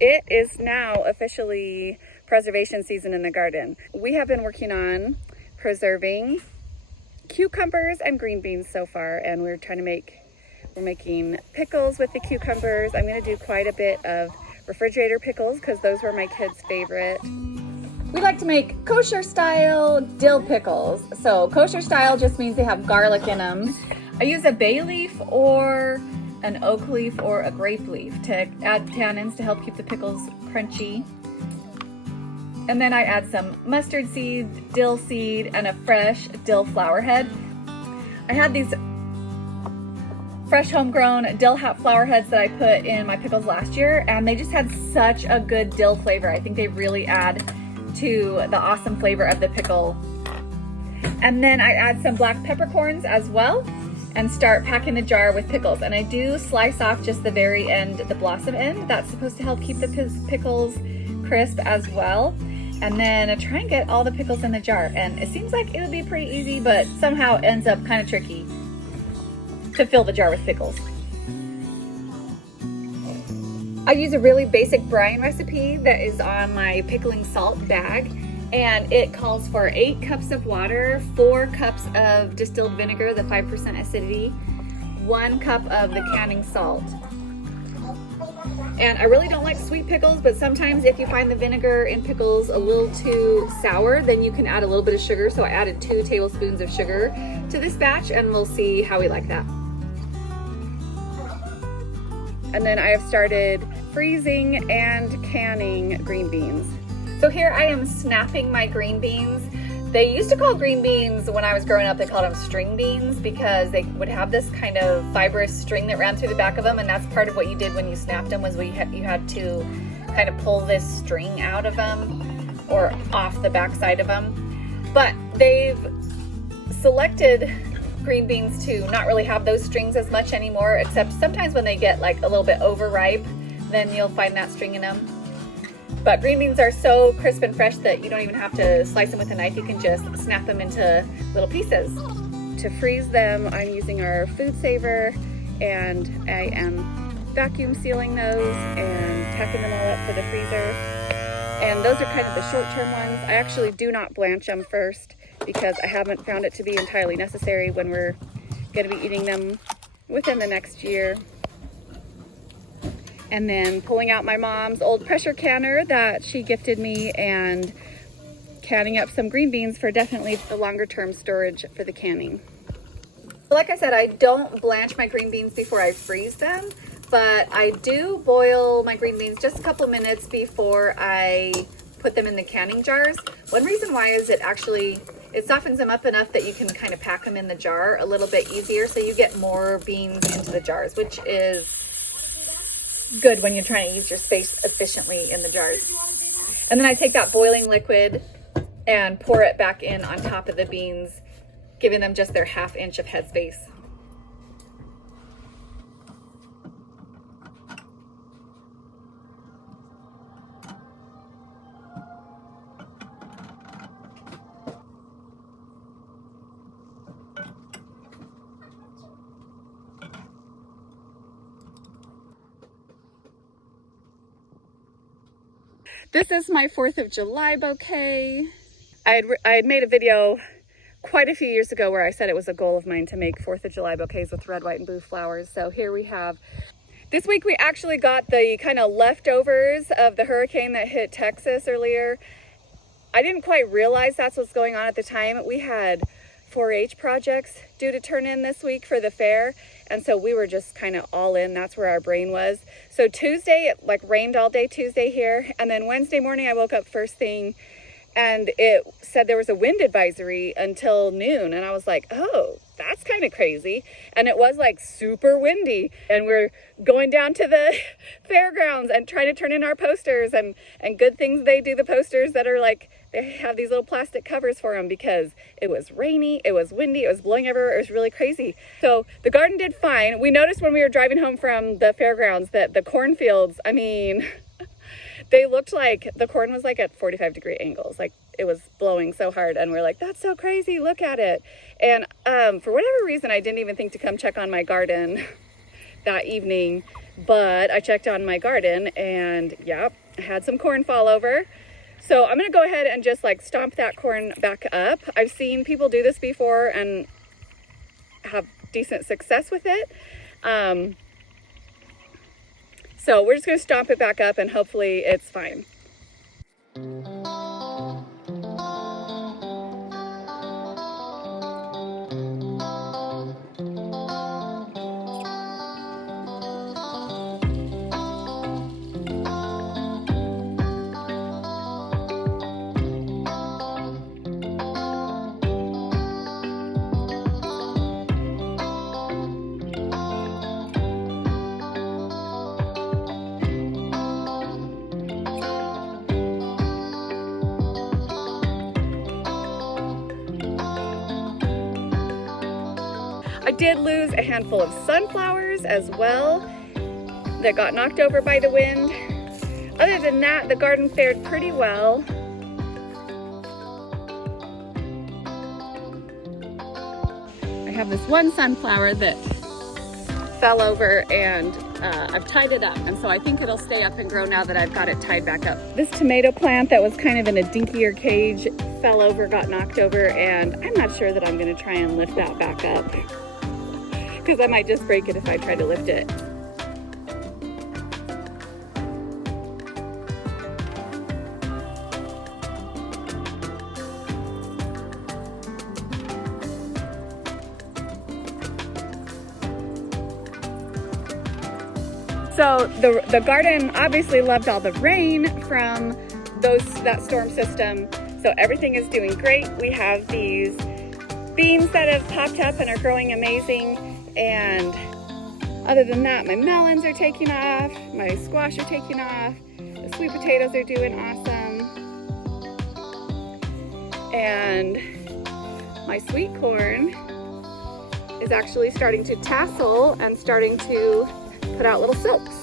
It is now officially preservation season in the garden. We have been working on preserving cucumbers and green beans so far, and we're making pickles with the cucumbers. I'm gonna do quite a bit of refrigerator pickles because those were my kids' favorite. We like to make kosher style dill pickles. So kosher style just means they have garlic in them. I use a bay leaf or an oak leaf or a grape leaf to add tannins to help keep the pickles crunchy. And then I add some mustard seed, dill seed, and a fresh dill flower head. I had these fresh homegrown dill flower heads that I put in my pickles last year, and they just had such a good dill flavor. I think they really add to the awesome flavor of the pickle. And then I add some black peppercorns as well and start packing the jar with pickles. And I do slice off just the very end, the blossom end. That's supposed to help keep the pickles crisp as well. And then I try and get all the pickles in the jar. And it seems like it would be pretty easy, but somehow it ends up kind of tricky to fill the jar with pickles. I use a really basic brine recipe that is on my pickling salt bag, and it calls for 8 cups of water, 4 cups of distilled vinegar, the 5% acidity, 1 cup of the canning salt. And I really don't like sweet pickles, but sometimes if you find the vinegar in pickles a little too sour, then you can add a little bit of sugar. So I added 2 tablespoons of sugar to this batch, and we'll see how we like that. And then I have started freezing and canning green beans. So here I am snapping my green beans. They used to call green beans, when I was growing up, they called them string beans because they would have this kind of fibrous string that ran through the back of them, and that's part of what you did when you snapped them, was you had to kind of pull this string out of them or off the back side of them. But they've selected green beans to not really have those strings as much anymore, except sometimes when they get like a little bit overripe, then you'll find that string in them. But green beans are so crisp and fresh that you don't even have to slice them with a knife. You can just snap them into little pieces. To freeze them, I'm using our food saver, and I am vacuum sealing those and packing them all up for the freezer. And those are kind of the short-term ones. I actually do not blanch them first because I haven't found it to be entirely necessary when we're going to be eating them within the next year. And then pulling out my mom's old pressure canner that she gifted me and canning up some green beans for definitely the longer term storage for the canning. Like I said, I don't blanch my green beans before I freeze them, but I do boil my green beans just a couple minutes before I put them in the canning jars. One reason why is it softens them up enough that you can kind of pack them in the jar a little bit easier, so you get more beans into the jars, which is good when you're trying to use your space efficiently in the jars. And then I take that boiling liquid and pour it back in on top of the beans, giving them just their 1/2 inch of headspace. This is my 4th of July bouquet. I had made a video quite a few years ago where I said it was a goal of mine to make 4th of July bouquets with red, white, and blue flowers. So here we have. This week we actually got the kind of leftovers of the hurricane that hit Texas earlier. I didn't quite realize that's what's going on at the time. We had 4-H projects due to turn in this week for the fair, and so we were just kind of all in. That's where our brain was. So Tuesday, it like rained all day Tuesday here, and then Wednesday morning I woke up first thing and it said there was a wind advisory until noon, and I was like, oh, that's kind of crazy. And it was like super windy, and we're going down to the fairgrounds and trying to turn in our posters, and good things they do the posters that are like, they have these little plastic covers for them because it was rainy, it was windy, it was blowing everywhere, it was really crazy. So the garden did fine. We noticed when we were driving home from the fairgrounds that the cornfields, I mean, they looked like the corn was like at 45-degree angles. Like it was blowing so hard, and we're like, that's so crazy, look at it. And for whatever reason, I didn't even think to come check on my garden that evening but I checked on my garden and yep, I had some corn fall over. So I'm gonna go ahead and just like stomp that corn back up. I've seen people do this before and have decent success with it. So we're just gonna stomp it back up and hopefully it's fine. I did lose a handful of sunflowers as well that got knocked over by the wind. Other than that, the garden fared pretty well. I have this one sunflower that fell over and I've tied it up, and so I think it'll stay up and grow now that I've got it tied back up. This tomato plant that was kind of in a dinkier cage fell over, got knocked over, and I'm not sure that I'm gonna try and lift that back up because I might just break it if I try to lift it. So the garden obviously loved all the rain from that storm system. So everything is doing great. We have these beans that have popped up and are growing amazing. And other than that, my melons are taking off, my squash are taking off, the sweet potatoes are doing awesome. And my sweet corn is actually starting to tassel and starting to put out little silks.